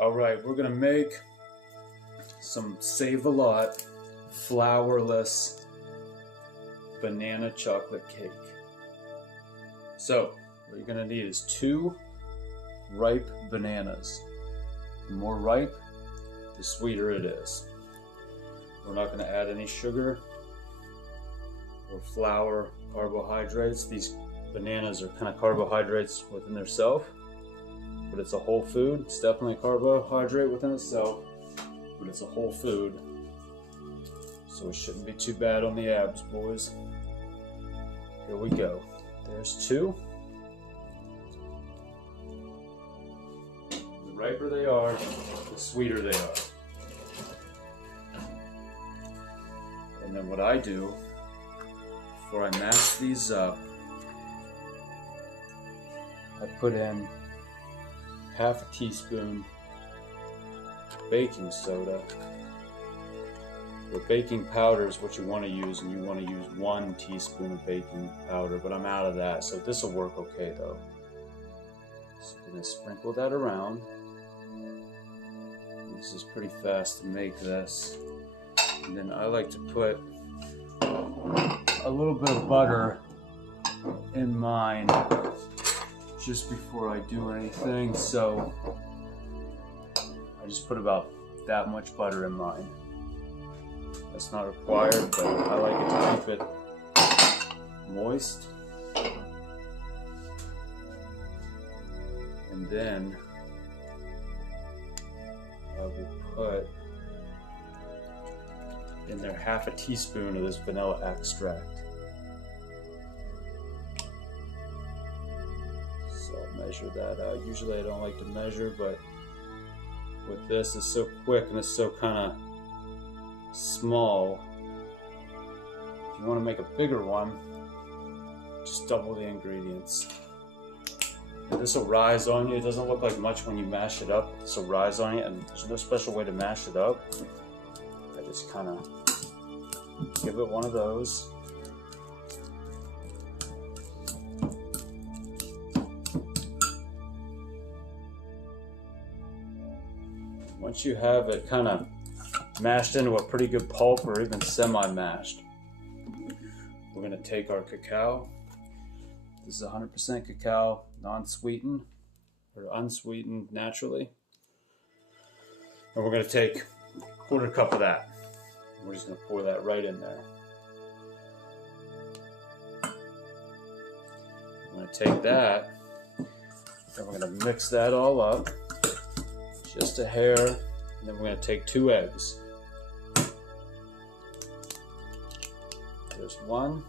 All right, we're gonna make some Save-A-Lot flourless banana chocolate cake. So what you're gonna need is 2 ripe bananas. The more ripe, the sweeter it is. We're not gonna add any sugar or flour, carbohydrates. These bananas are kind of carbohydrates within themselves, but it's a whole food. It's definitely a carbohydrate within itself, but it's a whole food. So it shouldn't be too bad on the abs, boys. Here we go. There's 2. The riper they are, the sweeter they are. And then what I do, before I mash these up, I put in half a teaspoon baking soda. But baking powder is what you want to use, and you want to use 1 teaspoon of baking powder, but I'm out of that, so this will work okay though. So I'm going to sprinkle that around. This is pretty fast to make this. And then I like to put a little bit of butter in mine just before I do anything, so I just put about that much butter in mine. That's not required, but I like it to keep it moist. And then I will put in there half a teaspoon of this vanilla extract. So I'll measure that out. Usually I don't like to measure, but with this, it's so quick and it's so kind of small. If you want to make a bigger one, just double the ingredients. And this will rise on you. It doesn't look like much when you mash it up. This will rise on you, and there's no special way to mash it up. I just kind of give it one of those. Once you have it kind of mashed into a pretty good pulp, or even semi-mashed, we're going to take our cacao. This is 100% cacao, non-sweetened or unsweetened naturally. And we're going to take a 1/4 cup of that. We're just going to pour that right in there. I'm going to take that, and we're going to mix that all up, just a hair, and then we're going to take 2 eggs. There's 1.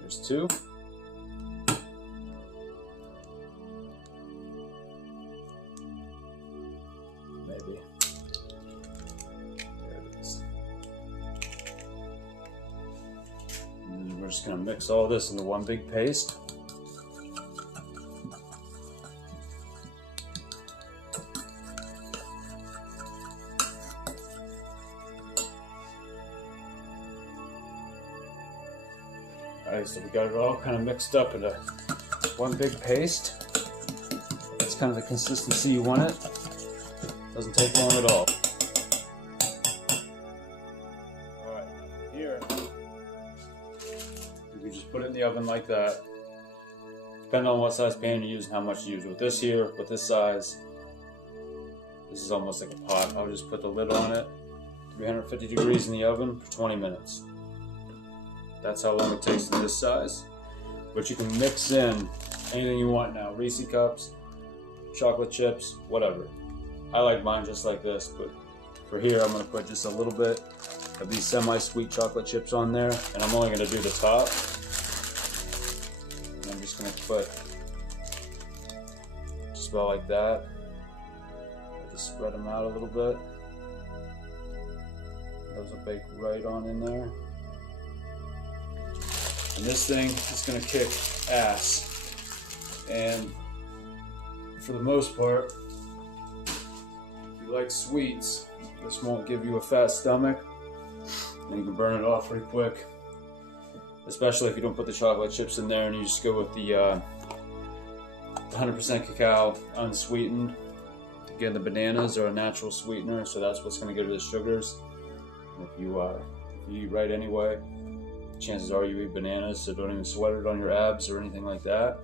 There's 2. Maybe. There it is. And then we're just going to mix all this into one big paste. Alright, so we got it all kind of mixed up into one big paste. That's kind of the consistency you want it. Doesn't take long at all. Alright, here, you can just put it in the oven like that. Depending on what size pan you use and how much you use. With this here, with this size, this is almost like a pot. I'll just put the lid on it, 350 degrees in the oven for 20 minutes. That's how long it takes in this size. But you can mix in anything you want now. Reese cups, chocolate chips, whatever. I like mine just like this, but for here I'm going to put just a little bit of these semi-sweet chocolate chips on there, and I'm only going to do the top. And I'm just going to put just about like that. Just spread them out a little bit. Those will bake right on in there. And this thing is going to kick ass. And for the most part, if you like sweets, this won't give you a fat stomach, and you can burn it off pretty quick. especially if you don't put the chocolate chips in there and you just go with the 100% cacao unsweetened. Again, the bananas are a natural sweetener, so that's what's going to give you the sugars. And if you eat right anyway, chances are you eat bananas, so don't even sweat it on your abs or anything like that.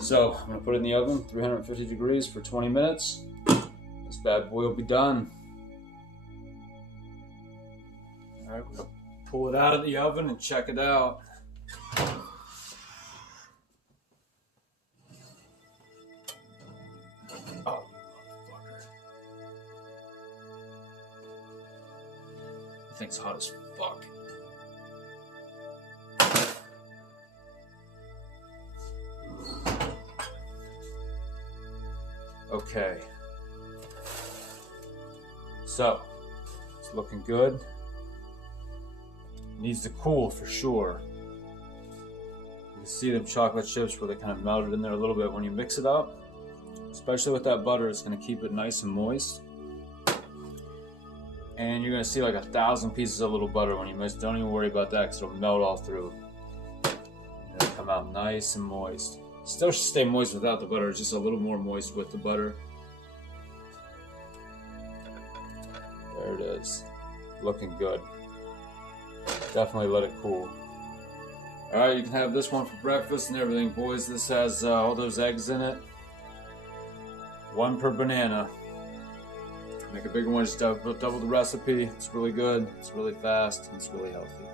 So I'm going to put it in the oven, 350 degrees for 20 minutes. This bad boy will be done. All right, we're going to pull it out of the oven and check it out. Oh, motherfucker. That thing's hot as fuck. Okay. So, it's looking good. Needs to cool for sure. You can see them chocolate chips where they kind of melted in there a little bit. When you mix it up, especially with that butter, it's going to keep it nice and moist. And you're going to see like 1,000 pieces of little butter when you mix. Don't even worry about that because it'll melt all through. It'll come out nice and moist. Still should stay moist without the butter, just a little more moist with the butter. There it is. Looking good. Definitely let it cool. Alright, you can have this one for breakfast and everything, boys. This has all those eggs in it. 1 per banana. Make a bigger one, just double the recipe. It's really good, it's really fast, and it's really healthy.